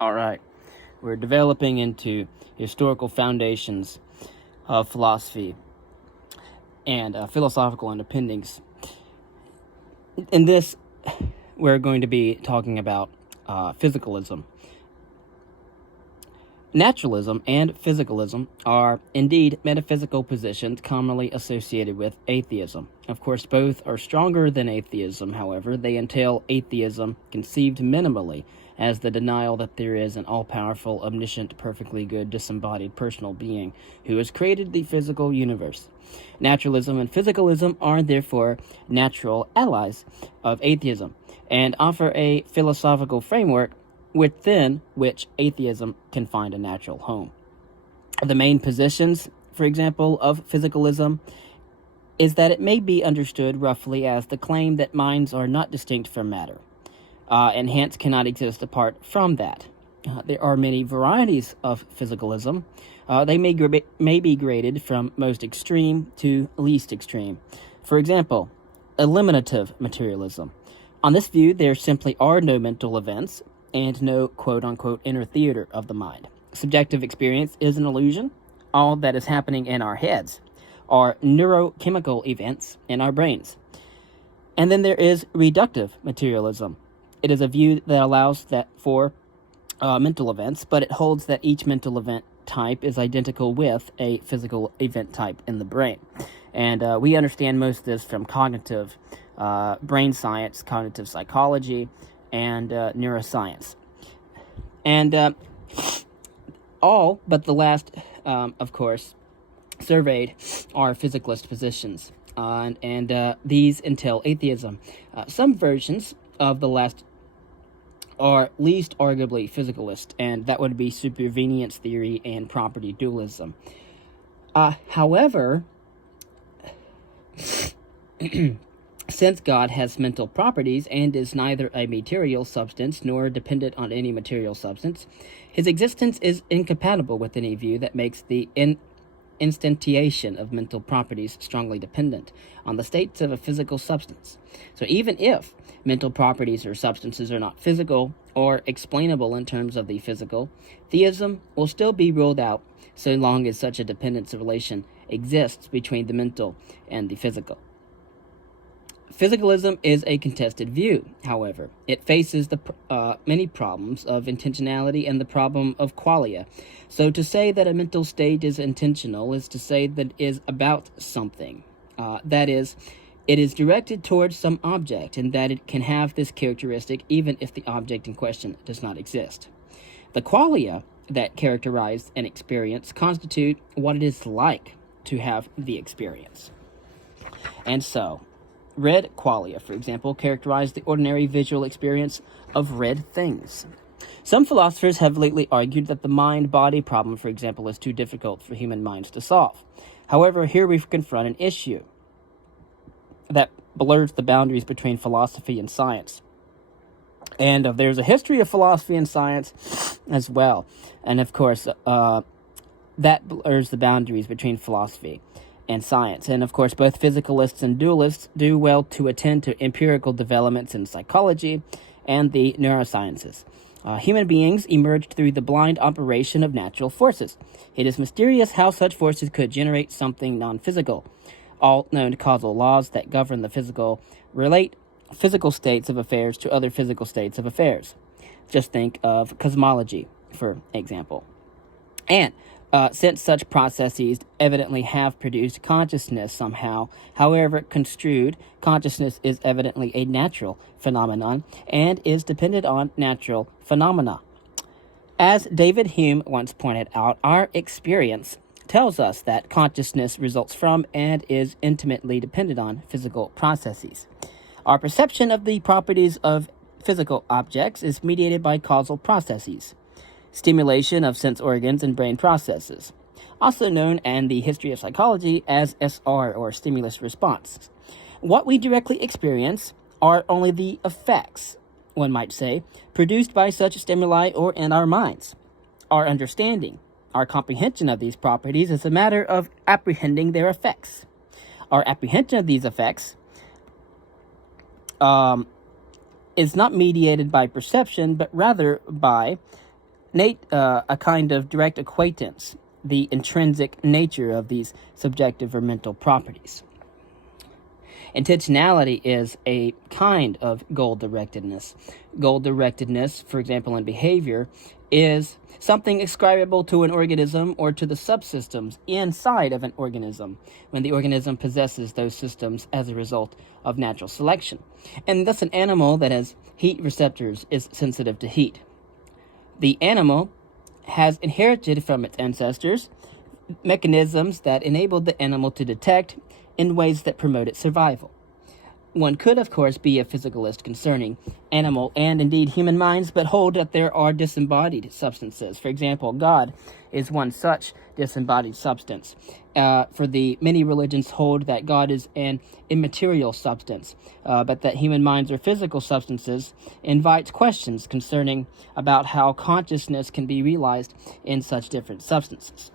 All right, we're developing into historical foundations of philosophy and philosophical underpinnings. In this, we're going to be talking about physicalism. Naturalism and physicalism are indeed metaphysical positions commonly associated with atheism. Of course, both are stronger than atheism, however. They entail atheism conceived minimally as the denial that there is an all-powerful, omniscient, perfectly good, disembodied personal being who has created the physical universe. Naturalism and physicalism are therefore natural allies of atheism and offer a philosophical framework within which atheism can find a natural home. The main positions, for example, of physicalism is that it may be understood roughly as the claim that minds are not distinct from matter, and hence cannot exist apart from that. There are many varieties of physicalism. They may be graded from most extreme to least extreme. For example, eliminative materialism. On this view, there simply are no mental events and no quote-unquote inner theater of the mind. Subjective experience is an illusion. All that is happening in our heads are neurochemical events in our brains. And then there is reductive materialism. It is a view that allows that for mental events, but it holds that each mental event type is identical with a physical event type in the brain. And we understand most of this from cognitive brain science, cognitive psychology, and neuroscience. And all but the last, of course, surveyed are physicalist positions, and these entail atheism. Some versions of the last are least arguably physicalist, and that would be supervenience theory and property dualism. However, since God has mental properties and is neither a material substance nor dependent on any material substance, his existence is incompatible with any view that makes the instantiation of mental properties strongly dependent on the states of a physical substance. So even if mental properties or substances are not physical or explainable in terms of the physical, theism will still be ruled out so long as such a dependence relation exists between the mental and the physical. Physicalism is a contested view, however. It faces the many problems of intentionality and the problem of qualia. So to say that a mental state is intentional is to say that it is about something. That is, it is directed towards some object, and that it can have this characteristic even if the object in question does not exist. The qualia that characterize an experience constitute what it is like to have the experience. And so, red qualia, for example, characterize the ordinary visual experience of red things. Some philosophers have lately argued that the mind-body problem, for example, is too difficult for human minds to solve. However, here we confront an issue that blurs the boundaries between philosophy and science. And there's a history of philosophy and science as well. And of course, that blurs the boundaries between philosophy and science. And of course, both physicalists and dualists do well to attend to empirical developments in psychology and the neurosciences. Human beings emerged through the blind operation of natural forces. It is mysterious how such forces could generate something non-physical. All known causal laws that govern the physical relate physical states of affairs to other physical states of affairs. Just think of cosmology, for example. And since such processes evidently have produced consciousness somehow, however construed, consciousness is evidently a natural phenomenon and is dependent on natural phenomena. As David Hume once pointed out, our experience tells us that consciousness results from and is intimately dependent on physical processes. Our perception of the properties of physical objects is mediated by causal processes. Stimulation of sense organs and brain processes, also known in the history of psychology as SR, or stimulus response. What we directly experience are only the effects, one might say, produced by such stimuli or in our minds. Our understanding, our comprehension of these properties is a matter of apprehending their effects. Our apprehension of these effects is not mediated by perception, but rather by a kind of direct acquaintance, the intrinsic nature of these subjective or mental properties. Intentionality is a kind of goal-directedness. Goal-directedness, for example, in behavior, is something ascribable to an organism or to the subsystems inside of an organism when the organism possesses those systems as a result of natural selection. And thus an animal that has heat receptors is sensitive to heat. The animal has inherited from its ancestors mechanisms that enabled the animal to detect in ways that promote its survival. One could, of course, be a physicalist concerning animal and indeed human minds, but hold that there are disembodied substances. For example, God is one such disembodied substance. For the many religions hold that God is an immaterial substance, but that human minds are physical substances invites questions concerning about how consciousness can be realized in such different substances.